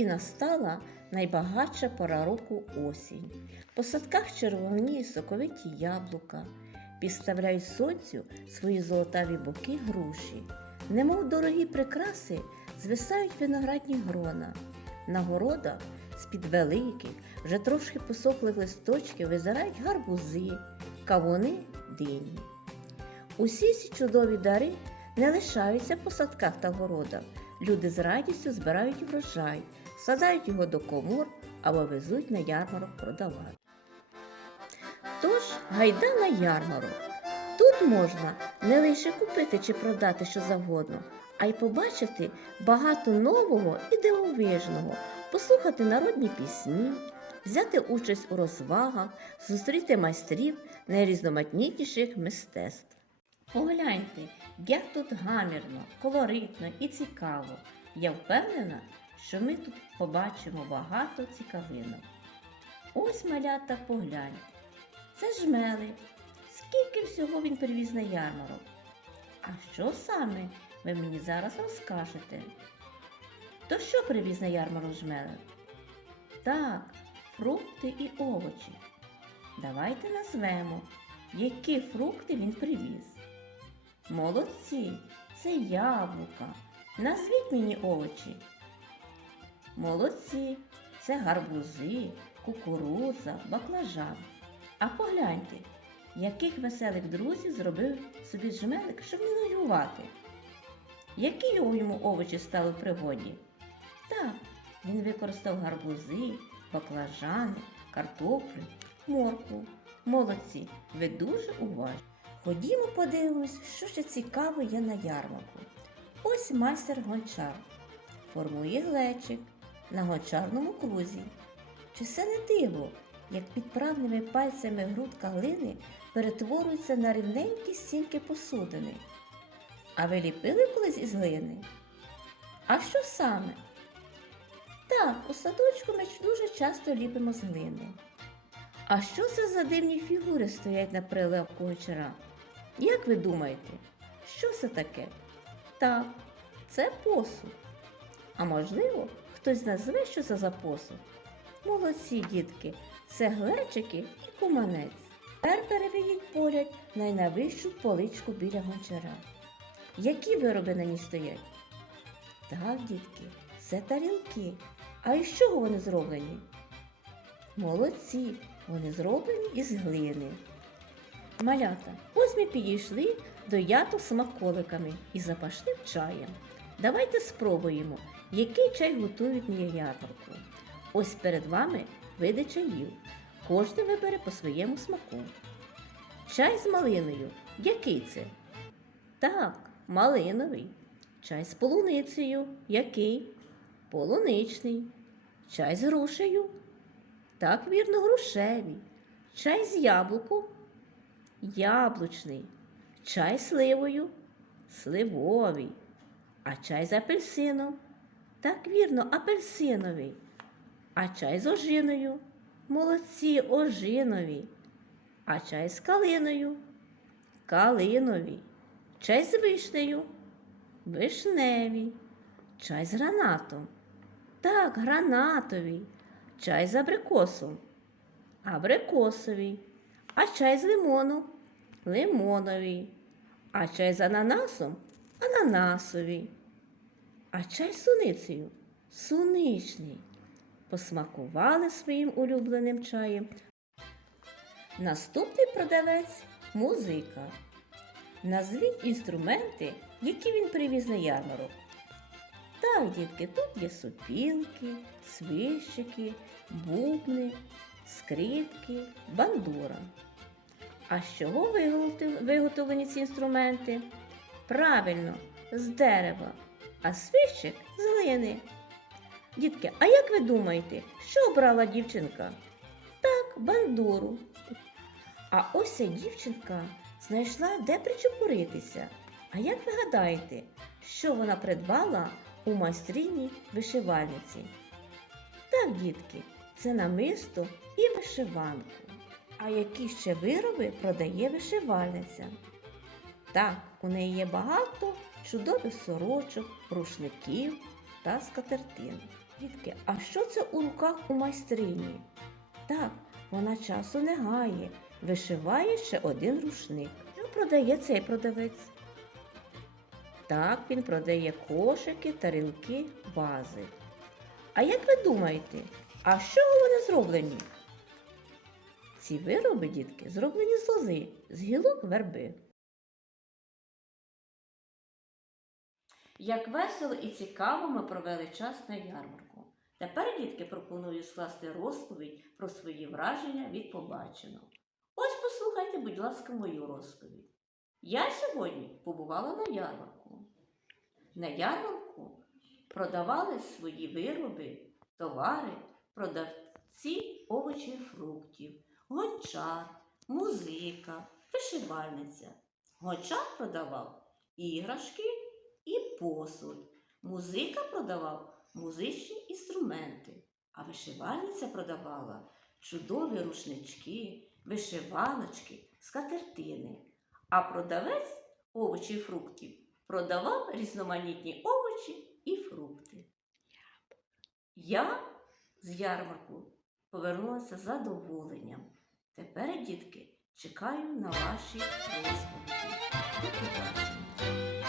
і настала найбагатша пора року осінь. По садках червоніє соковиті яблука, підставляють сонцю свої золотаві боки груші. Немов дорогі прикраси, звисають виноградні грона. На городах з-під великих, вже трошки посохлих листочків визирають гарбузи, кавуни, дині. Усі ці чудові дари не лишаються по садках та городах. Люди з радістю збирають врожай, садають його до комор або везуть на ярмарок продавати. Тож гайда на ярмарок. Тут можна не лише купити чи продати що завгодно, а й побачити багато нового і дивовижного, послухати народні пісні, взяти участь у розвагах, зустріти майстрів найрізноманітніших мистецтв. Погляньте, як тут гамірно, колоритно і цікаво. Я впевнена, що ми тут побачимо багато цікавинок. Ось малята поглянь. Це жмелик. Скільки всього він привіз на ярмарок? А що саме ви мені зараз розкажете? То що привіз на ярмарок жмелик? Так, фрукти і овочі. Давайте назвемо, які фрукти він привіз. Молодці, це яблука. Назвіть мені овочі. Молодці, це гарбузи, кукурудза, баклажан. А погляньте, яких веселих друзів зробив собі жмелик, щоб не нудьгувати. Які йому овочі стали в пригоді? Так, він використав гарбузи, баклажани, картоплю, моркву. Молодці, ви дуже уважні. Ходімо подивимось, що ще цікаве є на ярмарку. Ось майстер гончар. Формує глечик на гончарному крузі. Чи це не диво, як під правними пальцями грудка глини перетворюється на рівненькі стінки посудини? А ви ліпили колись із глини? А що саме? Так, у садочку ми дуже часто ліпимо з глини. А що це за дивні фігури стоять на прилавку гончара? Як ви думаєте, що це таке? Так, це посуд. А можливо, хтось назве, що це за посуд? Молодці, дітки, це глечики і куманець. Тепер переведіть погляд на найвищу поличку біля гончара. Які вироби на ній стоять? Так, дітки, це тарілки. А із чого вони зроблені? Молодці, вони зроблені із глини. Малята, ось ми підійшли до яту з смаколиками і запашним чаєм. Давайте спробуємо, який чай готують на ярмарку. Ось перед вами види чаїв. Кожен вибере по своєму смаку. Чай з малиною. Який це? Так, малиновий. Чай з полуницею. Який? Полуничний. Чай з грушею. Так, вірно, грушевий. Чай з яблуком. Яблучний. Чай з сливою. Сливовий. А чай з апельсином. Так, вірно, апельсиновий. А чай з ожиною. Молодці ожинові. А чай з калиною. Калинові. Чай з вишнею. Вишневі. Чай з гранатом. Так, гранатовий. Чай з абрикосом. Абрикосовий. А чай з лимоном. Лимоновий. А чай з ананасом. Ананасовий. А чай з суницею. Суничний. Посмакували своїм улюбленим чаєм. Наступний продавець музика. Назвіть інструменти, які він привіз на ярмарок. Так, дітки, тут є сопілки, свищики, бубни, скрипки, бандура. А з чого виготовлені ці інструменти? Правильно, з дерева, а свищик з глини. Дітки, а як ви думаєте, що обрала дівчинка? Так, бандуру. А ось ця дівчинка знайшла, де причепуритися. А як ви гадаєте, що вона придбала у майстрині вишивальниці? Так, дітки, це намисто і вишиванку. А які ще вироби продає вишивальниця? Так, у неї є багато чудових сорочок, рушників та скатертин. Дітки, а що це у руках у майстрині? Так, вона часу не гає, вишиває ще один рушник. Що продає цей продавець? Так, він продає кошики, тарілки, вази. А як ви думаєте, а чого вони зроблені? Ці вироби, дітки, зроблені з лози, з гілок верби. Як весело і цікаво ми провели час на ярмарку. Тепер, дітки, пропоную скласти розповідь про свої враження від побаченого. Ось послухайте, будь ласка, мою розповідь. Я сьогодні побувала на ярмарку. На ярмарку продавали свої вироби, товари, продавці овочів, і фруктів, гончар, музика, вишивальниця. Гончар продавав іграшки посуд. Музика продавав музичні інструменти, а вишивальниця продавала чудові рушнички, вишиваночки, скатертини. А продавець овочів і фруктів продавав різноманітні овочі і фрукти. Я з ярмарку повернулася з задоволенням. Тепер, дітки, чекаю на ваші розповіді. До.